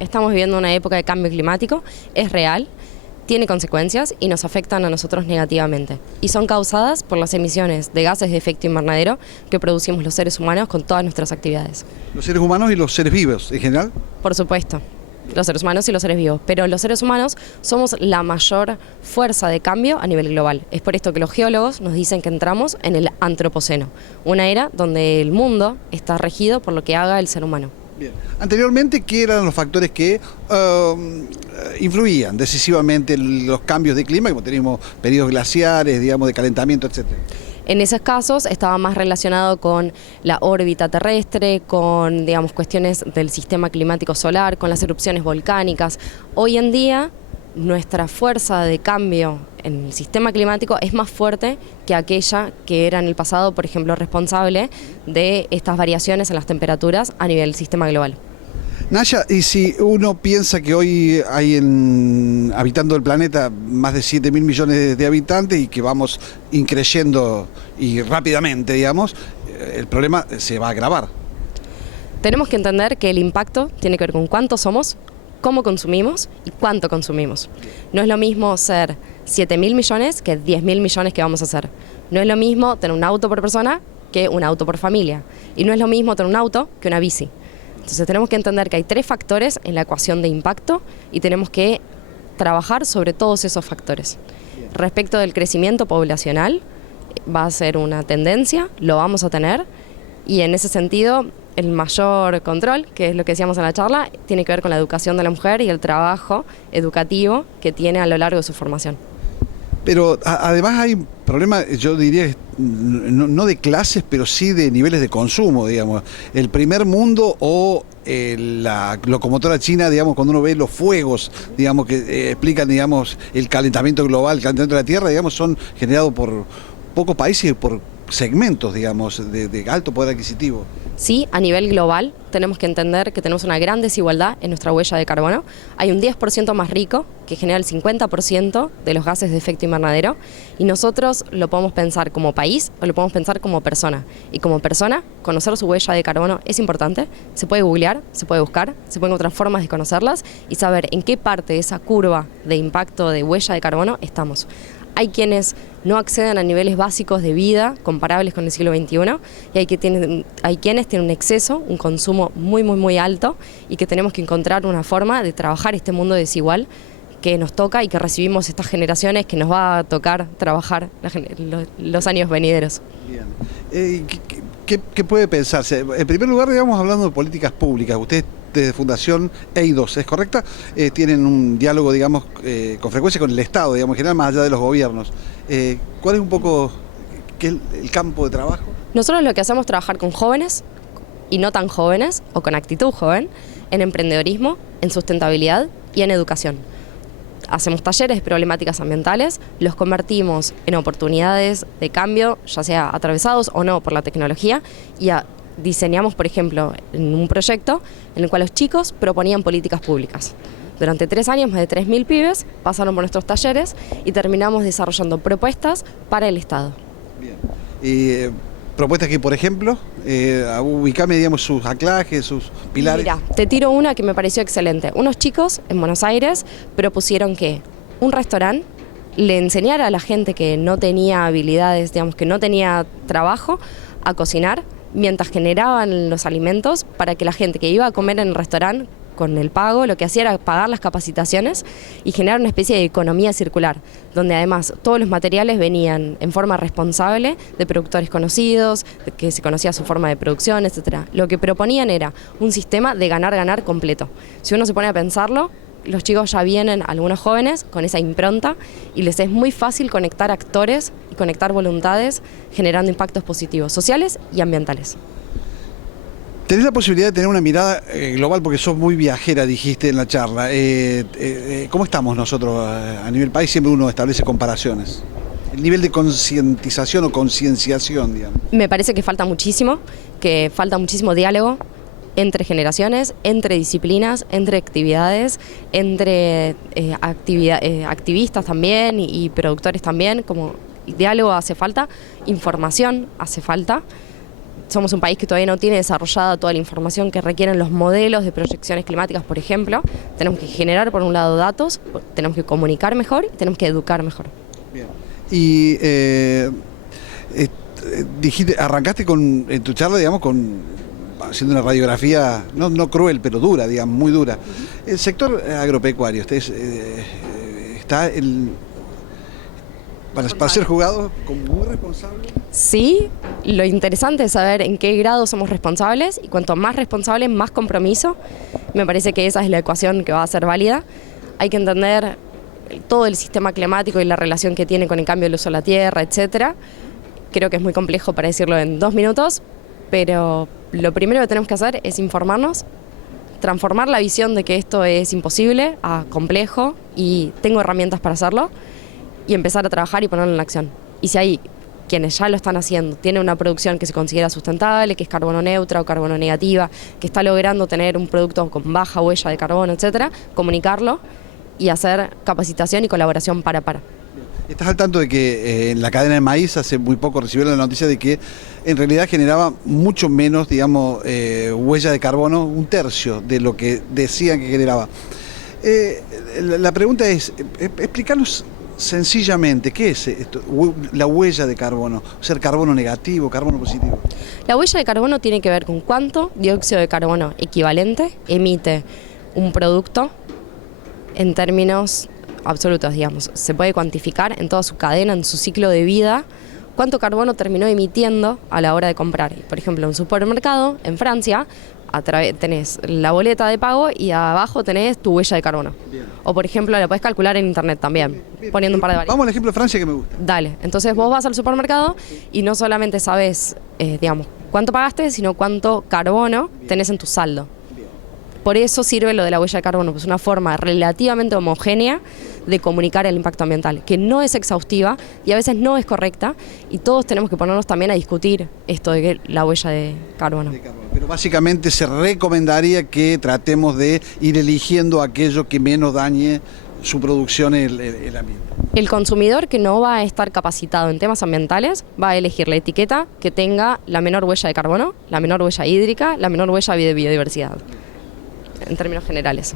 estamos viviendo una época de cambio climático, es real, tiene consecuencias y nos afectan a nosotros negativamente. Y son causadas por las emisiones de gases de efecto invernadero que producimos los seres humanos con todas nuestras actividades. ¿Los seres humanos y los seres vivos en general? Por supuesto, los seres humanos y los seres vivos, pero los seres humanos somos la mayor fuerza de cambio a nivel global. Es por esto que los geólogos nos dicen que entramos en el antropoceno, una era donde el mundo está regido por lo que haga el ser humano. Bien. Anteriormente, ¿qué eran los factores que influían decisivamente en los cambios de clima, como tenemos periodos glaciares, digamos, de calentamiento, etcétera? En esos casos estaba más relacionado con la órbita terrestre, con, digamos, cuestiones del sistema climático solar, con las erupciones volcánicas. Hoy en día, nuestra fuerza de cambio en el sistema climático es más fuerte que aquella que era en el pasado, por ejemplo, responsable de estas variaciones en las temperaturas a nivel del sistema global. Naya, y si uno piensa que hoy hay habitando el planeta más de 7.000 millones de habitantes y que vamos increyendo y rápidamente, digamos, el problema se va a agravar. Tenemos que entender que el impacto tiene que ver con cuántos somos, cómo consumimos y cuánto consumimos. No es lo mismo ser 7.000 millones que 10.000 millones que vamos a hacer. No es lo mismo tener un auto por persona que un auto por familia. Y no es lo mismo tener un auto que una bici. Entonces tenemos que entender que hay 3 factores en la ecuación de impacto y tenemos que trabajar sobre todos esos factores. Respecto del crecimiento poblacional, va a ser una tendencia, lo vamos a tener, y en ese sentido el mayor control, que es lo que decíamos en la charla, tiene que ver con la educación de la mujer y el trabajo educativo que tiene a lo largo de su formación. Pero además hay problemas, yo diría, no de clases, pero sí de niveles de consumo, digamos. El primer mundo o la locomotora china, digamos, cuando uno ve los fuegos, digamos, que explican, digamos, el calentamiento global, el calentamiento de la Tierra, digamos, son generados por pocos países y por segmentos, digamos, de alto poder adquisitivo. Sí, a nivel global tenemos que entender que tenemos una gran desigualdad en nuestra huella de carbono. Hay un 10% más rico que genera el 50% de los gases de efecto invernadero y nosotros lo podemos pensar como país o lo podemos pensar como persona. Y como persona, conocer su huella de carbono es importante. Se puede googlear, se puede buscar, se pueden encontrar formas de conocerlas y saber en qué parte de esa curva de impacto de huella de carbono estamos. Hay quienes no acceden a niveles básicos de vida comparables con el siglo XXI y hay quienes tienen un exceso, un consumo muy alto y que tenemos que encontrar una forma de trabajar este mundo desigual que nos toca y que recibimos estas generaciones que nos va a tocar trabajar los años venideros. Bien. ¿Qué puede pensarse? En primer lugar, digamos, hablando de políticas públicas, ustedes de Fundación EIDOS, ¿es correcta? Tienen un diálogo, digamos, con frecuencia con el Estado, digamos, en general, más allá de los gobiernos. ¿Cuál es un poco el campo de trabajo? Nosotros lo que hacemos es trabajar con jóvenes y no tan jóvenes, o con actitud joven, en emprendedorismo, en sustentabilidad y en educación. Hacemos talleres de problemáticas ambientales, los convertimos en oportunidades de cambio, ya sea atravesados o no por la tecnología, y diseñamos, por ejemplo, en un proyecto en el cual los chicos proponían políticas públicas. Durante 3 años, más de 3.000 pibes pasaron por nuestros talleres y terminamos desarrollando propuestas para el Estado. Bien. Propuestas que, por ejemplo, ubicame, digamos, sus anclajes, sus pilares. Mira, te tiro una que me pareció excelente. Unos chicos en Buenos Aires propusieron que un restaurante le enseñara a la gente que no tenía habilidades, digamos, que no tenía trabajo, a cocinar, mientras generaban los alimentos para que la gente que iba a comer en el restaurante con el pago, lo que hacía era pagar las capacitaciones y generar una especie de economía circular, donde además todos los materiales venían en forma responsable de productores conocidos, de que se conocía su forma de producción, etc. Lo que proponían era un sistema de ganar-ganar completo. Si uno se pone a pensarlo, los chicos ya vienen, algunos jóvenes, con esa impronta y les es muy fácil conectar actores y conectar voluntades generando impactos positivos, sociales y ambientales. Tenés la posibilidad de tener una mirada global porque sos muy viajera, dijiste en la charla. ¿Cómo estamos nosotros a nivel país? Siempre uno establece comparaciones. El nivel de concientización o concienciación, digamos. Me parece que falta muchísimo diálogo entre generaciones, entre disciplinas, entre actividades, entre activistas también y productores también. Como diálogo hace falta, información hace falta. somos un país que todavía no tiene desarrollada toda la información que requieren los modelos de proyecciones climáticas, por ejemplo. Tenemos que generar, por un lado, datos, tenemos que comunicar mejor y tenemos que educar mejor. Bien. Y arrancaste en tu charla, digamos, haciendo una radiografía, no cruel, pero dura, digamos, muy dura. El sector agropecuario, está para ser jugado como muy responsable. Sí, lo interesante es saber en qué grado somos responsables, y cuanto más responsables, más compromiso. Me parece que esa es la ecuación que va a ser válida. Hay que entender todo el sistema climático y la relación que tiene con el cambio del uso de la tierra, etcétera. Creo que es muy complejo para decirlo en 2 minutos, pero lo primero que tenemos que hacer es informarnos, transformar la visión de que esto es imposible a complejo y tengo herramientas para hacerlo, y empezar a trabajar y ponerlo en acción. Y si hay quienes ya lo están haciendo, tienen una producción que se considera sustentable, que es carbono neutra o carbono negativa, que está logrando tener un producto con baja huella de carbono, etcétera, comunicarlo y hacer capacitación y colaboración para. ¿Estás al tanto de que en la cadena de maíz hace muy poco recibieron la noticia de que en realidad generaba mucho menos, digamos, huella de carbono, 1/3 de lo que decían que generaba? La pregunta es, explícanos sencillamente, ¿qué es esto, la huella de carbono? O sea, carbono negativo, carbono positivo. La huella de carbono tiene que ver con cuánto dióxido de carbono equivalente emite un producto en términos absolutos, digamos. Se puede cuantificar en toda su cadena, en su ciclo de vida, cuánto carbono terminó emitiendo a la hora de comprar. Por ejemplo, en un supermercado, en Francia, tenés la boleta de pago y abajo tenés tu huella de carbono. Bien. O por ejemplo, la podés calcular en internet también, poniendo un par de variables. Vamos al ejemplo de Francia que me gusta. Dale, entonces vos vas al supermercado y no solamente sabés, digamos, cuánto pagaste, sino cuánto carbono tenés en tu saldo. Por eso sirve lo de la huella de carbono, que es una forma relativamente homogénea de comunicar el impacto ambiental, que no es exhaustiva y a veces no es correcta, y todos tenemos que ponernos también a discutir esto de la huella de carbono. Pero básicamente se recomendaría que tratemos de ir eligiendo aquello que menos dañe su producción el ambiente. El consumidor que no va a estar capacitado en temas ambientales va a elegir la etiqueta que tenga la menor huella de carbono, la menor huella hídrica, la menor huella de biodiversidad, en términos generales.